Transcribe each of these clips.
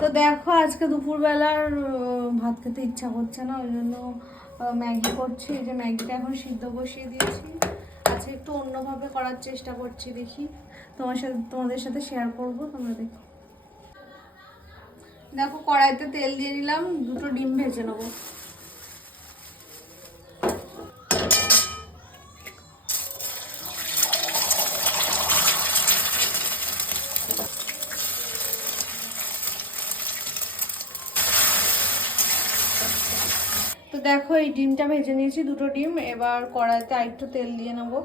তো দেখো আজকে দুপুরবেলার ভাত খেতে ইচ্ছা করছে না, ওই জন্য ম্যাগি করছি। এই যে ম্যাগিটা এখন সিদ্ধ বসিয়ে দিয়েছি। আজকে একটু অন্যভাবে করার চেষ্টা করছি, দেখি তোমাদের সাথে শেয়ার করবো, তোমরা দেখো। দেখো কড়াইতে তেল দিয়ে নিলাম, দুটো ডিম ভেজে নেবো। তো দেখো এই ডিমটা ভেজে নিয়েছি, দুটো ডিম। এবার কড়াইতে আরেকটু তেল দিয়ে নেবো।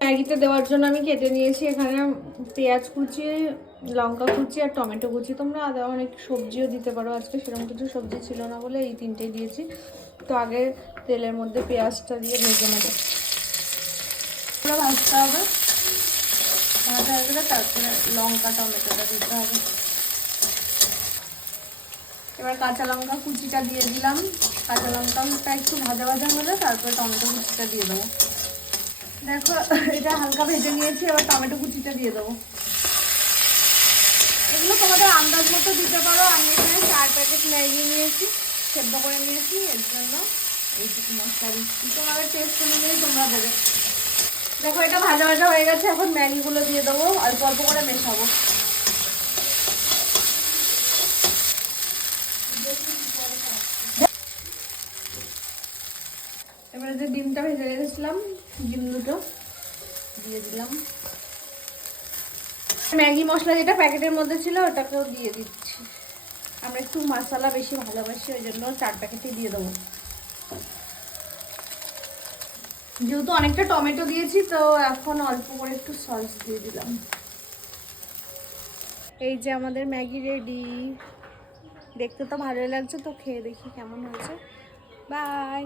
ম্যাগিতে দেওয়ার জন্য আমি কেটে নিয়েছি এখানে পেঁয়াজ কুচি, লঙ্কা কুচি আর টমেটো কুচি। তোমরা আদা অনেক সবজিও দিতে পারো, আজকে সেরকম কিছু সবজি ছিল না বলে এই তিনটেই দিয়েছি। তো আগে তেলের মধ্যে পেঁয়াজটা দিয়ে ভেজে নেবো, ভাজতে হবে। ভাজা হয়ে গেলে তারপরে লঙ্কা টমেটোটা দিতে হবে। এবার কাঁচা লঙ্কা কুচিটা দিয়ে দিলাম। কাঁচা লঙ্কাটা একটু ভাজা ভাজা হলে তারপরে টমেটো কুচিটা দিয়ে দেবো। দেখো এটা হালকা ভেজে নিয়েছি, এবার টমেটো কুচিটা দিয়ে দেবো। এগুলো তোমাদের আন্দাজ মতো দিতে পারো। আমি এখানে 4 প্যাকেট ম্যাগি নিয়েছি, সেদ্ধ করে নিয়েছি, এর জন্য এইটুকু মশলা দিচ্ছি। তোমাদের টেস্ট অনুযায়ী তোমরা দেবে। দেখো এটা ভাজা ভাজা হয়ে গেছে, এখন ম্যাগিগুলো দিয়ে দেবো, অল্প অল্প করে মেশাবো। এবারে যে ডিমটা ভেজে রেখেছিলাম, ডিম দুটো দিয়ে দিলাম। ম্যাগি মশলা যেটা প্যাকেটের মধ্যে ছিল ওটাকেও দিয়ে দিচ্ছি। আমরা একটু মশলা বেশি ভালোবাসি, ওই জন্য 4 প্যাকেটই দিয়ে দেবো। যেহেতু অনেকটা টমেটো দিয়েছি, তো এখন অল্প করে একটু সস দিয়ে দিলাম। এই যে আমাদের ম্যাগি রেডি। দেখতে তো ভালোই লাগছে, তো খেয়ে দেখি কেমন হয়েছে। বাই।